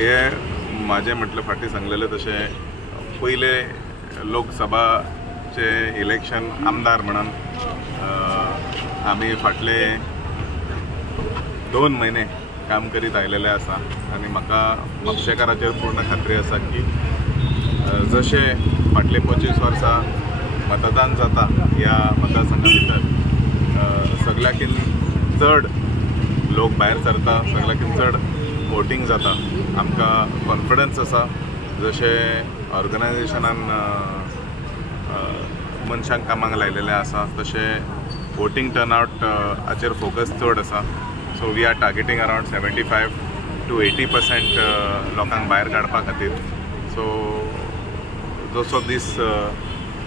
हे माझे म्हटलं फाटी सांगलेले तसे पहिले लोकसभाचे इलेक्शन आमदार म्हणून आम्ही फाटले 2 महिने काम करीत आयलेले आसा आणि म्हाका म्हापशेकाराचेर पूर्ण खात्री आसा की जशे फाटले 25 वर्सां मतदान जाता ह्या मतदारसंघा भितर सगळ्याकीन चड लोक भायर सरता, सगळ्याकीन चड वोटिंग जाता। आमकां कॉन्फिडन्स आसा जशे ऑर्गनायझेशनान मनशांक कामाक लायलेले आसा तशे वोटिंग टर्नआउट हाचेर फोकस चड आसा। So we are targeting around 75 to 80% लोकांक भायर काडपा खातीर। सो जसो दीस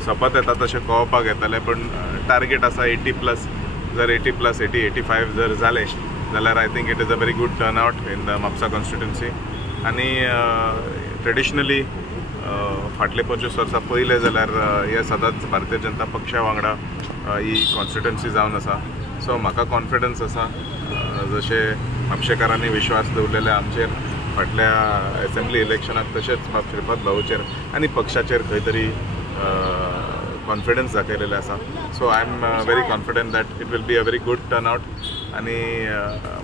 सपत येता तशें कळोवपाक येतले, पण टार्गेट आसा 80+। जर 80+, 80-85 जर जाले जाल्यार I think it is a very good turnout in the Mapusa constituency. आनी ट्रेडिशनली फाटले 25 वर्सां पयले जाल्यार हे सदांच भारतीय जनता पक्षा वांगडा ही कॉन्स्टिट्युएन्सी जावन आसा। सो म्हाका कॉन्फिडन्स आसा जशे म्हापशेकारांनी विश्वास दवरलेले आमचेर फाटल्या असेंब्ली इलेक्शनाक तशेंच श्रीपाद भाऊचेर आनी पक्षाचेर खंय तरी कॉन्फिडन्स दाखयलेले आसा। So I am very confident that it will be a very good turnout आनी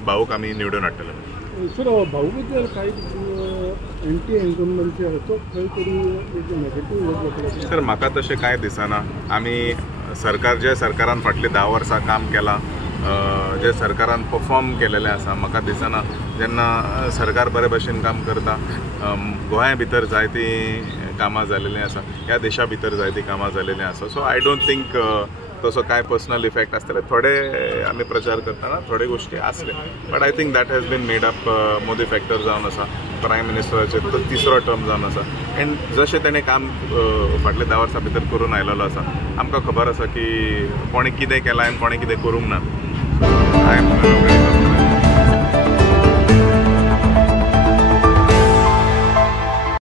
भाऊक आमी निवडून हाडटले। सर, भाऊ बद्दल काही एंटी इन्कम्बन्सी आसा तो खंय तरी नेगेटिव्ह तर म्हाका तशें कांय दिसना। आमी सरकारान फाटली 10 वर्सां काम केलां, जे सरकारान परफॉर्म केलेले आसा। म्हाका दिसना जेन्ना सरकार बरे भशेन काम करता गोंया भितर जायती कामां जालेलीं आसा, ह्या देशा भितर जायती कामां जालेलीं आसा। सो आय डोंट थिंक तसो काय पर्सनल इफेक्ट आसतले। थोडे आमी प्रचार करतना थोडे गोष्टी आसले, but I think that has been made up. Modi factor जावन आसा, प्रायम मिनिस्टराचे तो 3रो टर्म जावन आसा, एंड जशें तेणें काम फाटले 10 वर्सां भितर करून आयलेलो आसा। आमकां खबर आसा की कोणें कितें केलां आनी कोणें कितें करूंक ना। I am